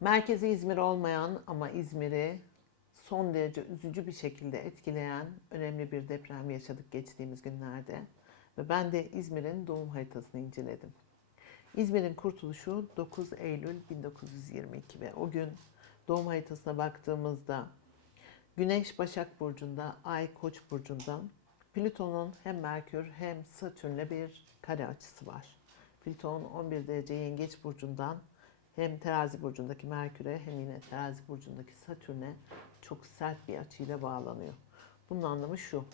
Merkezi İzmir olmayan ama İzmir'i son derece üzücü bir şekilde etkileyen önemli bir deprem yaşadık geçtiğimiz günlerde. Ve ben de İzmir'in doğum haritasını inceledim. İzmir'in kurtuluşu 9 Eylül 1922 ve o gün doğum haritasına baktığımızda Güneş Başak Burcu'nda, Ay Koç Burcu'nda, Plüton'un hem Merkür hem Satürn'le bir kare açısı var. Plüton 11 derece Yengeç Burcu'ndan hem Terazi Burcu'ndaki Merkür'e hem yine Terazi Burcu'ndaki Satürn'e çok sert bir açıyla bağlanıyor. Bunun anlamı şu.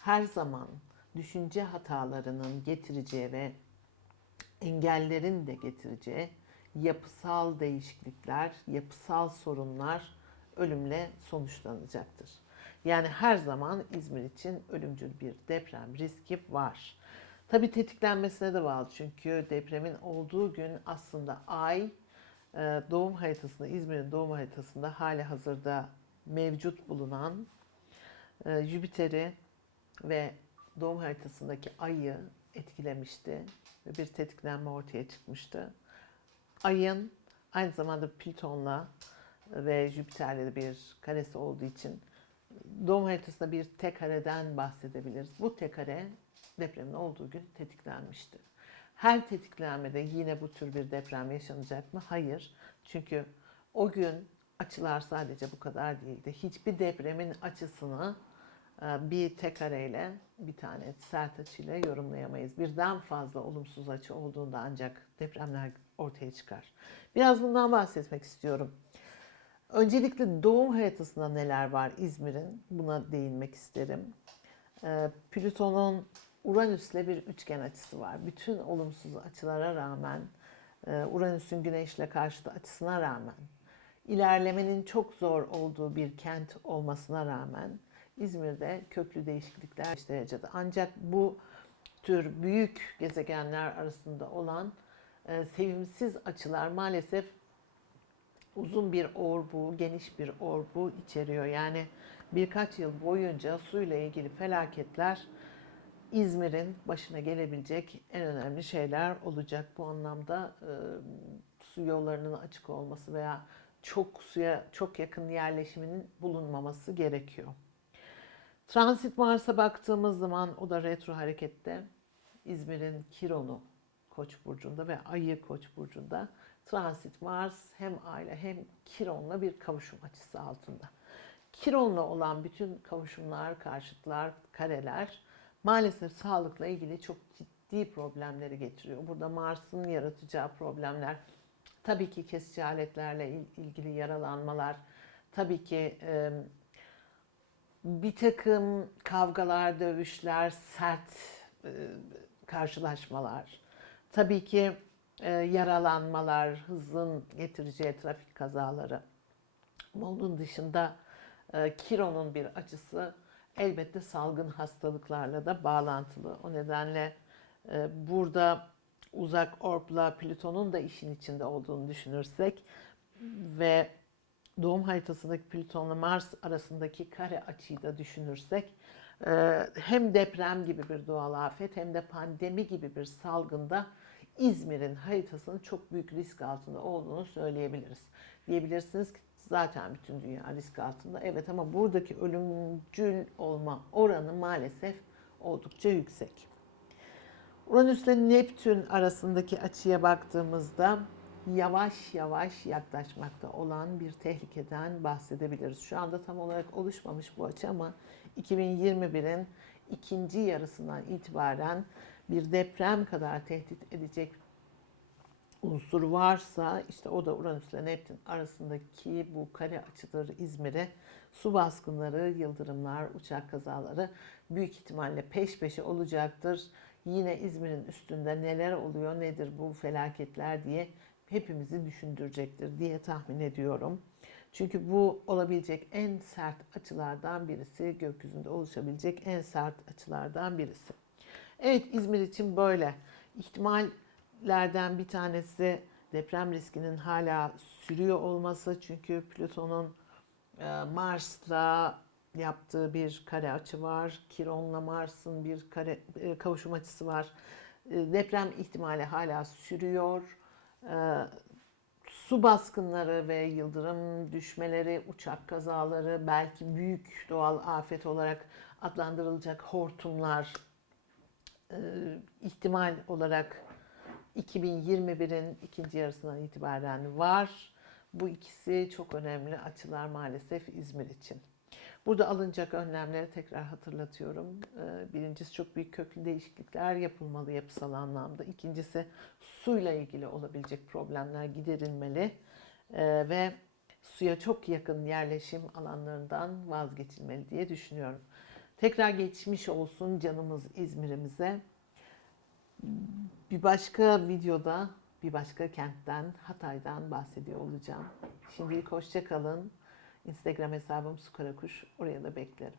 Her zaman düşünce hatalarının getireceği ve engellerin de getireceği yapısal değişiklikler, yapısal sorunlar ölümle sonuçlanacaktır. Yani her zaman İzmir için ölümcül bir deprem riski var. Tabi tetiklenmesine de bağlı çünkü depremin olduğu gün aslında ay doğum haritasında, İzmir'in doğum haritasında hali hazırda mevcut bulunan e, Jüpiter'i ve doğum haritasındaki ayı etkilemişti ve bir tetiklenme ortaya çıkmıştı. Ayın aynı zamanda Plüton'la ve Jüpiter'le de bir karesi olduğu için doğum haritasında bir tek kareden bahsedebiliriz. Bu tek kare depremin olduğu gün tetiklenmişti. Her tetiklenmede yine bu tür bir deprem yaşanacak mı? Hayır. Çünkü o gün açılar sadece bu kadar değildi. Hiçbir depremin açısını e, bir tek kareyle bir tane sert açıyla yorumlayamayız. Birden fazla olumsuz açı olduğunda ancak depremler ortaya çıkar. Biraz bundan bahsetmek istiyorum. Öncelikle doğum haritasında neler var İzmir'in? Buna değinmek isterim. Ee, Plüton'un Uranüs'le bir üçgen açısı var. Bütün olumsuz açılara rağmen, e, Uranüs'ün Güneş'le karşıtı açısına rağmen, ilerlemenin çok zor olduğu bir kent olmasına rağmen İzmir'de köklü değişiklikler işte derecede. Ancak bu tür büyük gezegenler arasında olan e, sevimsiz açılar maalesef uzun bir orbu, geniş bir orbu içeriyor. Yani birkaç yıl boyunca suyla ilgili felaketler İzmir'in başına gelebilecek en önemli şeyler olacak. Bu anlamda e, su yollarının açık olması veya çok suya çok yakın yerleşiminin bulunmaması gerekiyor. Transit Mars'a baktığımız zaman o da retro harekette. İzmir'in Kiron'u Koç burcunda ve Ayı Koç burcunda. Transit Mars hem aile hem Kiron'la bir kavuşum açısı altında. Kiron'la olan bütün kavuşumlar, karşıtlar, kareler maalesef sağlıkla ilgili çok ciddi problemleri getiriyor. Burada Mars'ın yaratacağı problemler tabii ki kesici aletlerle ilgili yaralanmalar, tabii ki bir takım kavgalar, dövüşler, sert karşılaşmalar, tabii ki yaralanmalar, hızın getireceği trafik kazaları. Onun dışında Kiron'un bir açısı elbette salgın hastalıklarla da bağlantılı. O nedenle burada uzak orbla Plüton'un da işin içinde olduğunu düşünürsek ve doğum haritasındaki Plüton'la Mars arasındaki kare açıyı da düşünürsek hem deprem gibi bir doğal afet hem de pandemi gibi bir salgında İzmir'in haritasının çok büyük risk altında olduğunu söyleyebiliriz. Diyebilirsiniz ki zaten bütün dünya risk altında. Evet ama buradaki ölümcül olma oranı maalesef oldukça yüksek. Uranüs ile Neptün arasındaki açıya baktığımızda yavaş yavaş yaklaşmakta olan bir tehlikeden bahsedebiliriz. Şu anda tam olarak oluşmamış bu açı ama 2021'in ikinci yarısından itibaren bir deprem kadar tehdit edecek unsur varsa işte o da Uranüs ile Neptün arasındaki bu kare açıdır İzmir'e. Su baskınları, yıldırımlar, uçak kazaları büyük ihtimalle peş peşe olacaktır. Yine İzmir'in üstünde neler oluyor, nedir bu felaketler diye hepimizi düşündürecektir diye tahmin ediyorum. Çünkü bu olabilecek en sert açılardan birisi, gökyüzünde oluşabilecek en sert açılardan birisi. Evet İzmir için böyle. İhtimallerden bir tanesi deprem riskinin hala sürüyor olması. Çünkü Plüton'un e, Mars'la yaptığı bir kare açı var. Kiron'la Mars'ın bir kare e, kavuşum açısı var. E, deprem ihtimali hala sürüyor. su baskınları ve yıldırım düşmeleri, uçak kazaları, belki büyük doğal afet olarak adlandırılacak hortumlar ihtimal olarak 2021'in ikinci yarısından itibaren var. Bu ikisi çok önemli açılar maalesef İzmir için. Burada alınacak önlemleri tekrar hatırlatıyorum. Ee, Birincisi çok büyük köklü değişiklikler yapılmalı yapısal anlamda. İkincisi suyla ilgili olabilecek problemler giderilmeli Ee, ve suya çok yakın yerleşim alanlarından vazgeçilmeli diye düşünüyorum. Tekrar geçmiş olsun canımız İzmir'imize. Bir başka videoda bir başka kentten Hatay'dan bahsediyor olacağım. Şimdilik hoşça kalın. Instagram hesabım Su Karakuş. Oraya da beklerim.